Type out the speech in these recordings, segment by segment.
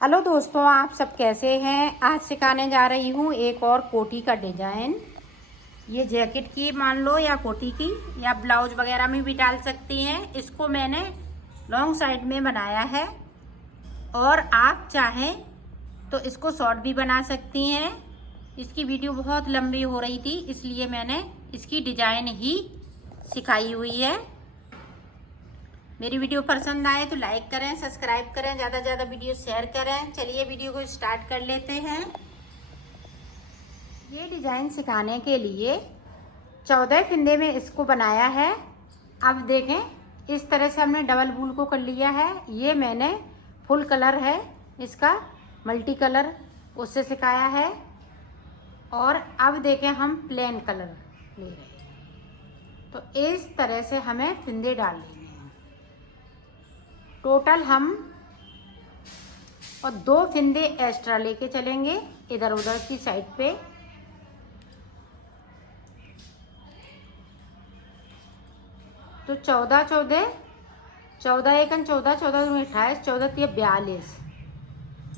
Hello दोस्तों, आप सब कैसे हैं। आज सिखाने जा रही हूँ एक और कोटी का डिज़ाइन। ये जैकेट की मान लो या कोटी की या ब्लाउज वगैरह में भी डाल सकती हैं। इसको मैंने लॉन्ग साइड में बनाया है और आप चाहें तो इसको शॉर्ट भी बना सकती हैं। इसकी वीडियो बहुत लंबी हो रही थी, इसलिए मैंने इसकी डिज़ाइन ही सिखाई हुई है। मेरी वीडियो पसंद आए तो लाइक करें, सब्सक्राइब करें, ज़्यादा से ज़्यादा वीडियो शेयर करें। चलिए वीडियो को स्टार्ट कर लेते हैं। ये डिज़ाइन सिखाने के लिए 14 फंदे में इसको बनाया है। अब देखें, इस तरह से हमने डबल बूल को कर लिया है। ये मैंने फुल कलर है इसका, मल्टी कलर उससे सिखाया है। और अब देखें, हम प्लेन कलर ले रहे हैं। तो इस तरह से हमें फंदे डाल लेंगे। टोटल हम और 2 फंदे एक्स्ट्रा लेके चलेंगे इधर उधर की साइड पे। तो 14 14 14 एकन 14 14 दूनी 28 14 3 42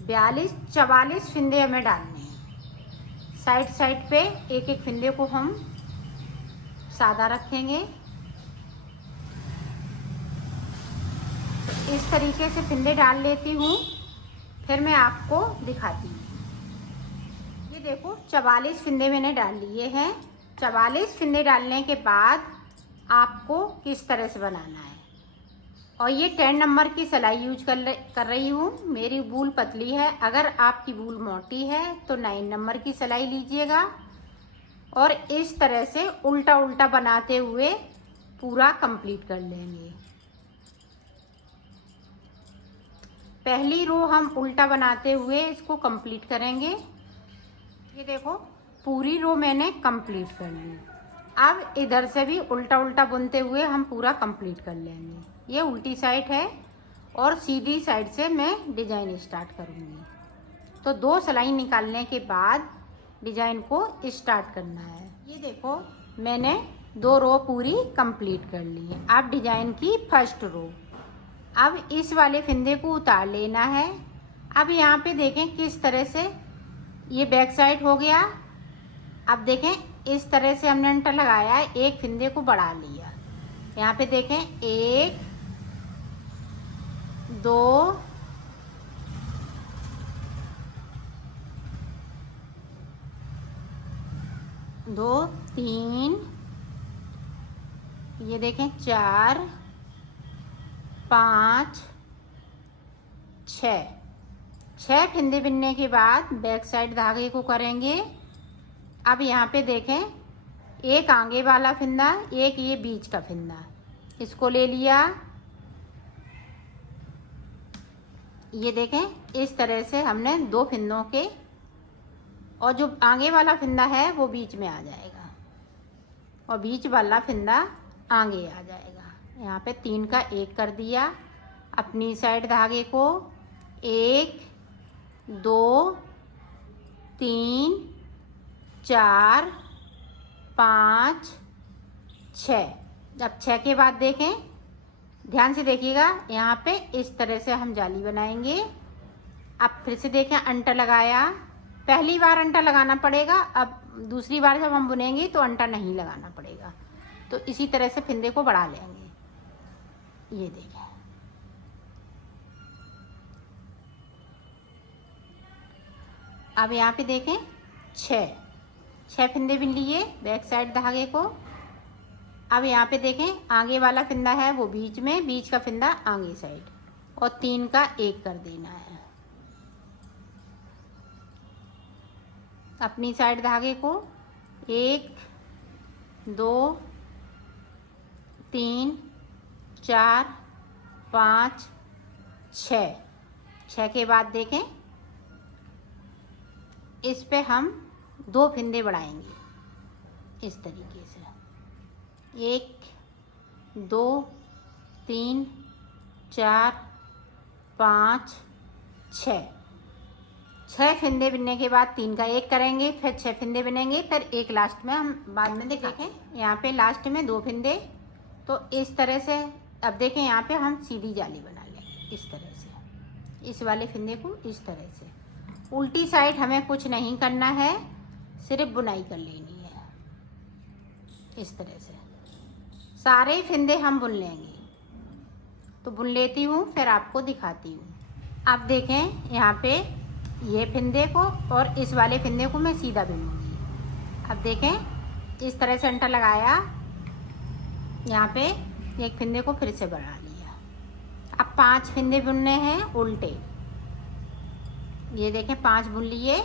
42 44 फंदे हमें डालने हैं। साइड साइड पे एक एक फंदे को हम सादा रखेंगे। इस तरीके से फंदे डाल लेती हूँ, फिर मैं आपको दिखाती हूँ। ये देखो, 44 फंदे मैंने डाल लिए हैं। 44 फंदे डालने के बाद आपको किस तरह से बनाना है। और ये 10 नंबर की सिलाई यूज कर रही हूँ। मेरी बूल पतली है, अगर आपकी बूल मोटी है तो 9 नंबर की सिलाई लीजिएगा। और इस तरह से उल्टा उल्टा बनाते हुए पूरा कंप्लीट कर लेंगे। पहली रो हम उल्टा बनाते हुए इसको कंप्लीट करेंगे। ये देखो, पूरी रो मैंने कंप्लीट कर ली। अब इधर से भी उल्टा उल्टा बुनते हुए हम पूरा कंप्लीट कर लेंगे। ये उल्टी साइड है और सीधी साइड से मैं डिजाइन स्टार्ट करूँगी। तो 2 सिलाई निकालने के बाद डिजाइन को स्टार्ट करना है। ये देखो, मैंने 2 रो पूरी कंप्लीट कर ली है। अब डिजाइन की फर्स्ट रो, अब इस वाले फंदे को उतार लेना है। अब यहाँ पे देखें किस तरह से ये बैक साइड हो गया। अब देखें, इस तरह से हमने अंटर लगाया है, एक फंदे को बढ़ा लिया। यहाँ पे देखें, 1 2 2 3, ये देखें 4 5 6 फंदे बिनने के बाद बैक साइड धागे को करेंगे। अब यहाँ पे देखें, एक आगे वाला फंदा, एक ये बीच का फंदा, इसको ले लिया। ये देखें, इस तरह से हमने 2 फंदों के, और जो आगे वाला फंदा है वो बीच में आ जाएगा और बीच वाला फंदा आगे आ जाएगा। यहाँ पे 3 का 1 कर दिया। अपनी साइड धागे को 1 2 3 4 5 6। अब 6 के बाद देखें, ध्यान से देखिएगा, यहाँ पे इस तरह से हम जाली बनाएंगे। अब फिर से देखें, अंटा लगाया। पहली बार अंटा लगाना पड़ेगा, अब दूसरी बार जब हम बुनेंगे तो अंटा नहीं लगाना पड़ेगा। तो इसी तरह से फंदे को बढ़ा लेंगे। ये देखें, अब यहाँ पे देखें 6 फंदे बिन लिए बैक साइड धागे को। अब यहाँ पे देखें, आगे वाला फंदा है वो बीच में, बीच का फंदा आगे साइड, और 3 का 1 कर देना है। अपनी साइड धागे को 1 2 3 4 5 6 के बाद देखें, इस पे हम 2 फंदे बढ़ाएंगे इस तरीके से। 1 2 3 4 5 6 फंदे बिनने के बाद 3 का 1 करेंगे, फिर 6 फंदे बिनेंगे, फिर एक लास्ट में हम बाद में देखें। यहाँ पे लास्ट में 2 फंदे। तो इस तरह से अब देखें, यहाँ पे हम सीधी जाली बना लेंगे इस तरह से। इस वाले फंदे को इस तरह से। उल्टी साइड हमें कुछ नहीं करना है, सिर्फ बुनाई कर लेनी है इस तरह से। सारे फंदे हम बुन लेंगे। तो बुन लेती हूँ, फिर आपको दिखाती हूँ। आप देखें यहाँ पे ये फंदे को और इस वाले फंदे को मैं सीधा बुनूंगी। अब देखें इस तरह से अंटा लगाया, यहाँ पे एक फंदे को फिर से बढ़ा लिया। अब 5 फंदे बुनने हैं उल्टे। ये देखें 5 बुन लिए।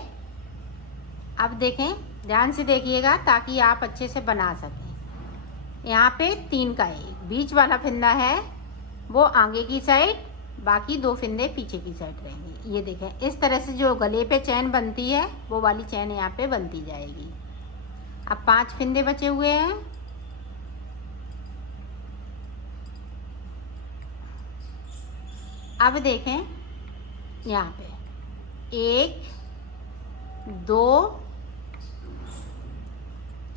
अब देखें, ध्यान से देखिएगा ताकि आप अच्छे से बना सकें। यहाँ पे 3 का 1 बीच वाला फंदा है वो आगे की साइड, बाकी 2 फंदे पीछे की साइड रहेंगे। ये देखें इस तरह से जो गले पे चैन बनती है वो वाली चैन यहाँ पे बनती जाएगी। अब 5 फंदे बचे हुए हैं। अब देखें यहाँ पे 1 2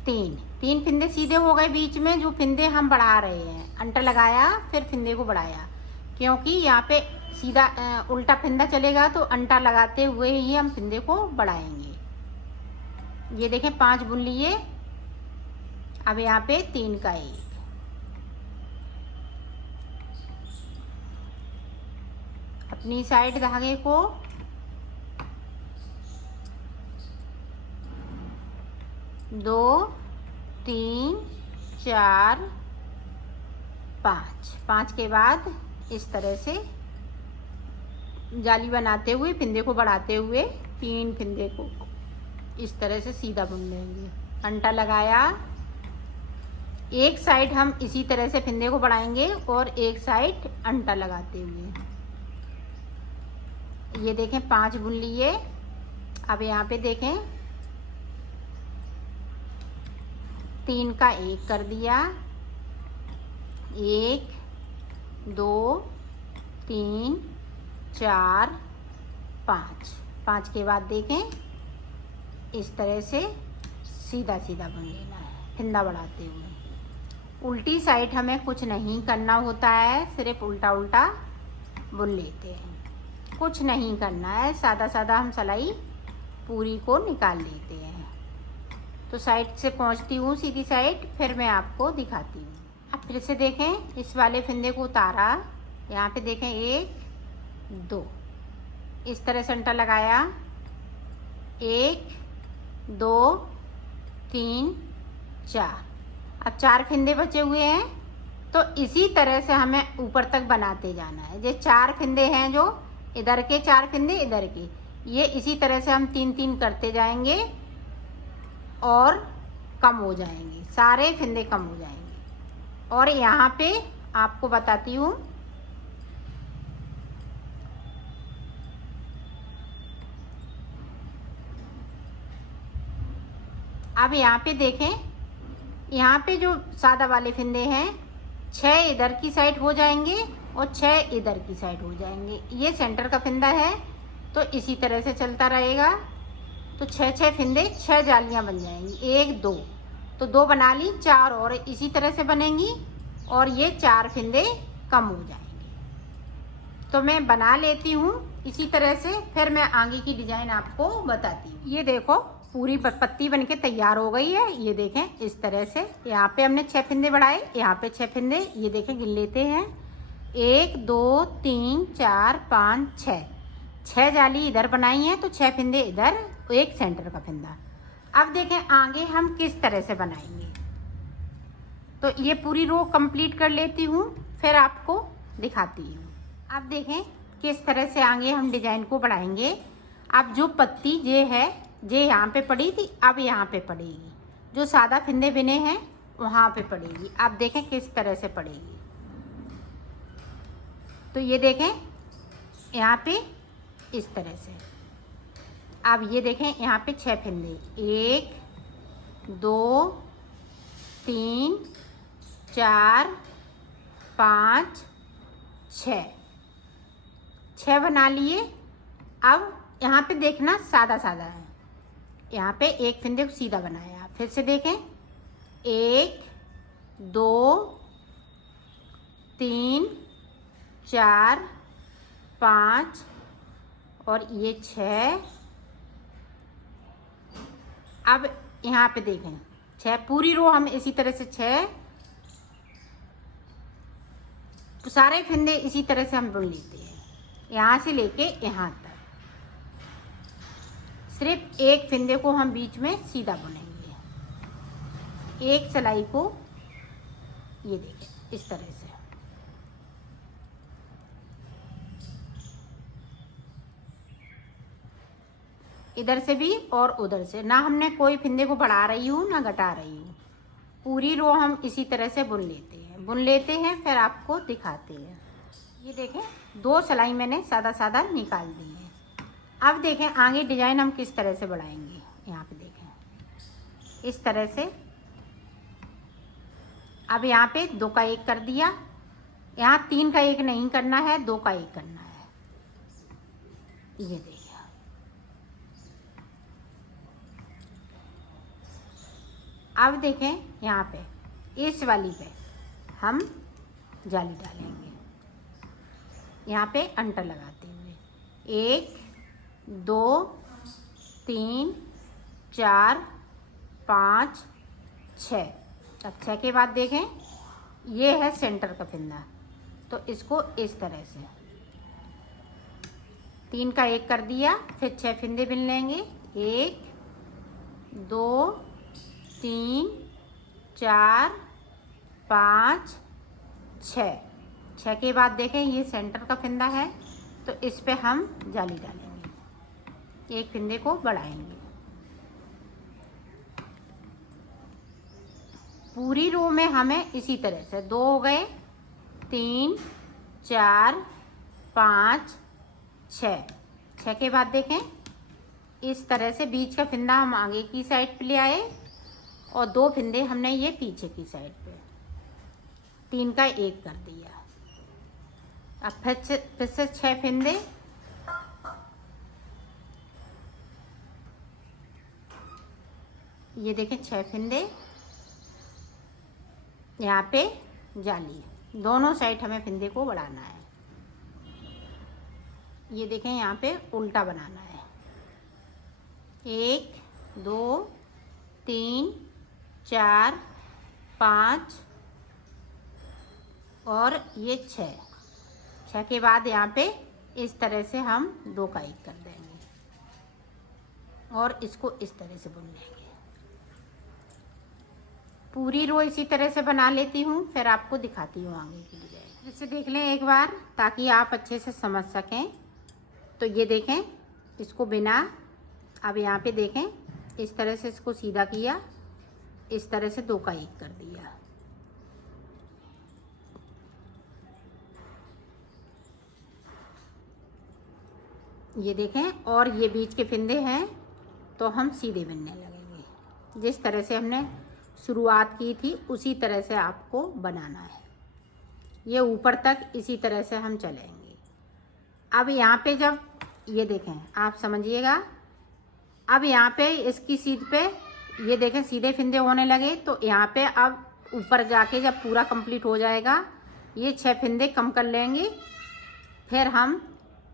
3 फंदे सीधे हो गए। बीच में जो फंदे हम बढ़ा रहे हैं, अंटा लगाया फिर फंदे को बढ़ाया, क्योंकि यहाँ पे सीधा उल्टा फंदा चलेगा तो अंटा लगाते हुए ही हम फंदे को बढ़ाएंगे। ये देखें 5 बुन लिए। अब यहाँ पे 3 का 1। अपनी साइड धागे को 2 3 4 5 के बाद इस तरह से जाली बनाते हुए फंदे को बढ़ाते हुए 3 फंदे को इस तरह से सीधा बुन लेंगे। अंटा लगाया, एक साइड हम इसी तरह से फंदे को बढ़ाएंगे और एक साइड अंटा लगाते हुए। ये देखें 5 बुन लिए। अब यहाँ पे देखें 3 का 1 कर दिया। 1 2 3 4 5 के बाद देखें इस तरह से सीधा सीधा बुन लेना है फंदा बढ़ाते हुए। उल्टी साइड हमें कुछ नहीं करना होता है, सिर्फ उल्टा उल्टा बुन लेते हैं। कुछ नहीं करना है, सादा सादा हम सिलाई पूरी को निकाल लेते हैं। तो साइड से पहुंचती हूँ सीधी साइड, फिर मैं आपको दिखाती हूँ। अब फिर से देखें इस वाले फंदे को उतारा, यहाँ पे देखें 1 2 इस तरह से अंटा लगाया। 1 2 3 4। अब 4 फंदे बचे हुए हैं, तो इसी तरह से हमें ऊपर तक बनाते जाना है। ये 4 फंदे हैं, जो इधर के 4 फंदे इधर के, ये इसी तरह से हम 3 करते जाएंगे और कम हो जाएंगे, सारे फंदे कम हो जाएंगे। और यहाँ पे आपको बताती हूँ, अब यहाँ पे देखें, यहाँ पे जो सादा वाले फंदे हैं 6 इधर की साइड हो जाएंगे और 6 इधर की साइड हो जाएंगे। ये सेंटर का फंदा है, तो इसी तरह से चलता रहेगा। तो 6 फंदे 6 जालियाँ बन जाएंगी। 1 2 तो 2 बना ली, 4 और इसी तरह से बनेंगी और ये 4 फंदे कम हो जाएंगे। तो मैं बना लेती हूँ इसी तरह से, फिर मैं आगे की डिजाइन आपको बताती हूँ। ये देखो पूरी पत्ती बनके तैयार हो गई है। ये देखें इस तरह से, यहाँ पे हमने 6 फंदे बढ़ाए, यहाँ पे 6 फंदे। ये देखें गिन लेते हैं, 1 2 3 4 5 6 जाली इधर बनाई है, तो 6 फंदे इधर, एक सेंटर का फंदा। अब देखें आगे हम किस तरह से बनाएंगे। तो ये पूरी रो कंप्लीट कर लेती हूँ, फिर आपको दिखाती हूँ। अब देखें किस तरह से आगे हम डिजाइन को बढ़ाएंगे। अब जो पत्ती ये है, ये यहाँ पे पड़ी थी, अब यहाँ पे पड़ेगी। जो सादा फंदे बिने हैं वहाँ पे पड़ेगी। अब देखें किस तरह से पड़ेगी। तो ये देखें यहाँ पे इस तरह से। अब ये देखें यहाँ पे 6 फंदे, 1 2 3 4 5 6 बना लिए। अब यहाँ पे देखना सादा सादा है, यहाँ पे एक फंदे को सीधा बनाया। फिर से देखें 1 2 3 4 5 और ये 6। अब यहाँ पे देखें 6, पूरी रो हम इसी तरह से 6 सारे फंदे इसी तरह से हम बुन लेते हैं, यहाँ से लेके यहाँ तक। सिर्फ एक फंदे को हम बीच में सीधा बुनेंगे, एक सिलाई को, ये देखें इस तरह से। इधर से भी और उधर से, ना हमने कोई फंदे को बढ़ा रही हूँ ना घटा रही हूँ, पूरी रो हम इसी तरह से बुन लेते हैं फिर आपको दिखाते हैं। ये देखें 2 सिलाई मैंने सादा सादा निकाल दी है। अब देखें आगे डिजाइन हम किस तरह से बढ़ाएंगे। यहाँ पे देखें इस तरह से। अब यहाँ पे 2 का 1 कर दिया, यहाँ 3 का 1 नहीं करना है, 2 का 1 करना है। ये देखिए अब देखें यहाँ पे इस वाली पे हम जाली डालेंगे, यहाँ पे अंटर लगाते हुए 1 2 3 4 5 6। अब 6 के बाद देखें ये है सेंटर का फंदा, तो इसको इस तरह से 3 का 1 कर दिया, फिर 6 फंदे बिन लेंगे, 1 2 3 4 5 6। 6 के बाद देखें ये सेंटर का फंदा है, तो इस पे हम जाली डालेंगे, एक फंदे को बढ़ाएंगे। पूरी रो में हमें इसी तरह से 2 हो गए, 3 4 5 6। 6 के बाद देखें इस तरह से बीच का फंदा हम आगे की साइड पे ले आए और 2 फंदे हमने ये पीछे की साइड पे, 3 का 1 कर दिया। अब फिर से 6 फंदे, ये देखें 6 फंदे, यहाँ पे जाली, दोनों साइड हमें फंदे को बढ़ाना है। ये देखें यहाँ पे उल्टा बनाना है, 1 2 3 4 5 और ये 6 के बाद यहाँ पे इस तरह से हम 2 का 1 कर देंगे और इसको इस तरह से बुन लेंगे। पूरी रो इसी तरह से बना लेती हूँ, फिर आपको दिखाती हूँ आगे की डिजाइन। इसे देख लें एक बार ताकि आप अच्छे से समझ सकें। तो ये देखें इसको बिना, अब यहाँ पे देखें इस तरह से इसको सीधा किया, इस तरह से 2 का 1 कर दिया, ये देखें। और ये बीच के फंदे हैं तो हम सीधे बिनने लगेंगे, जिस तरह से हमने शुरुआत की थी उसी तरह से आपको बनाना है। ये ऊपर तक इसी तरह से हम चलेंगे। अब यहाँ पे जब ये देखें आप समझिएगा, अब यहाँ पे इसकी सीध पे ये देखें सीधे फंदे होने लगे, तो यहाँ पे अब ऊपर जाके जब पूरा कंप्लीट हो जाएगा ये 6 फंदे कम कर लेंगे, फिर हम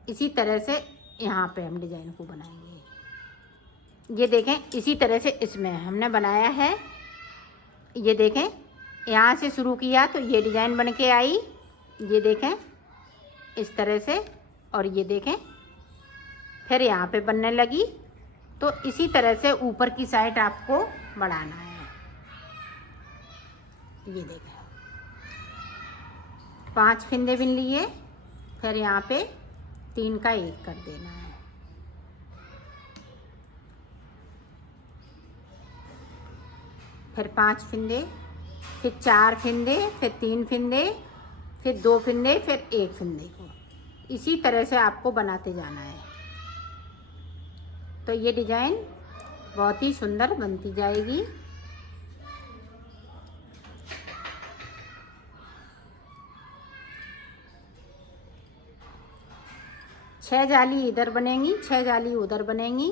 इसी तरह से यहाँ पे हम डिजाइन को बनाएंगे। ये देखें इसी तरह से इसमें हमने बनाया है, ये देखें यहाँ से शुरू किया तो ये डिजाइन बन के आई, ये देखें इस तरह से, और ये देखें फिर यहाँ पे बनने लगी। तो इसी तरह से ऊपर की साइड आपको बढ़ाना है। ये देखें 5 फंदे बिन लिए, फिर यहाँ पे 3 का 1 कर देना है, फिर 5 फंदे, फिर 4 फंदे, फिर 3 फंदे, फिर 2 फंदे, फिर 1 फंदे को इसी तरह से आपको बनाते जाना है। तो ये डिजाइन बहुत ही सुंदर बनती जाएगी। छह जाली इधर बनेंगी, 6 जाली उधर बनेंगी,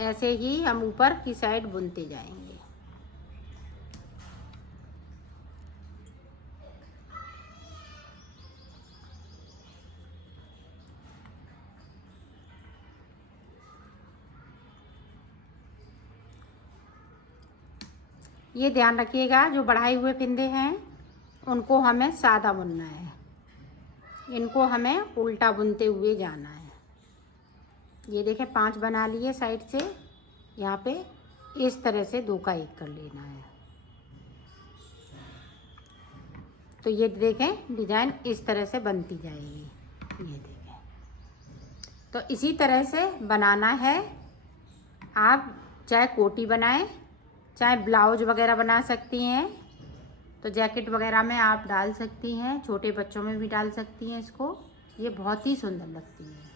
ऐसे ही हम ऊपर की साइड बुनते जाएंगे। ये ध्यान रखिएगा, जो बढ़ाए हुए फिंदे हैं उनको हमें सादा बुनना है, इनको हमें उल्टा बुनते हुए जाना है। ये देखें 5 बना लिए साइड से, यहाँ पे इस तरह से 2 का 1 कर लेना है। तो ये देखें डिजाइन इस तरह से बनती जाएगी। ये देखें, तो इसी तरह से बनाना है। आप चाहे कोटी बनाएं, चाहे ब्लाउज वगैरह बना सकती हैं, तो जैकेट वगैरह में आप डाल सकती हैं, छोटे बच्चों में भी डाल सकती हैं इसको। ये बहुत ही सुंदर लगती है।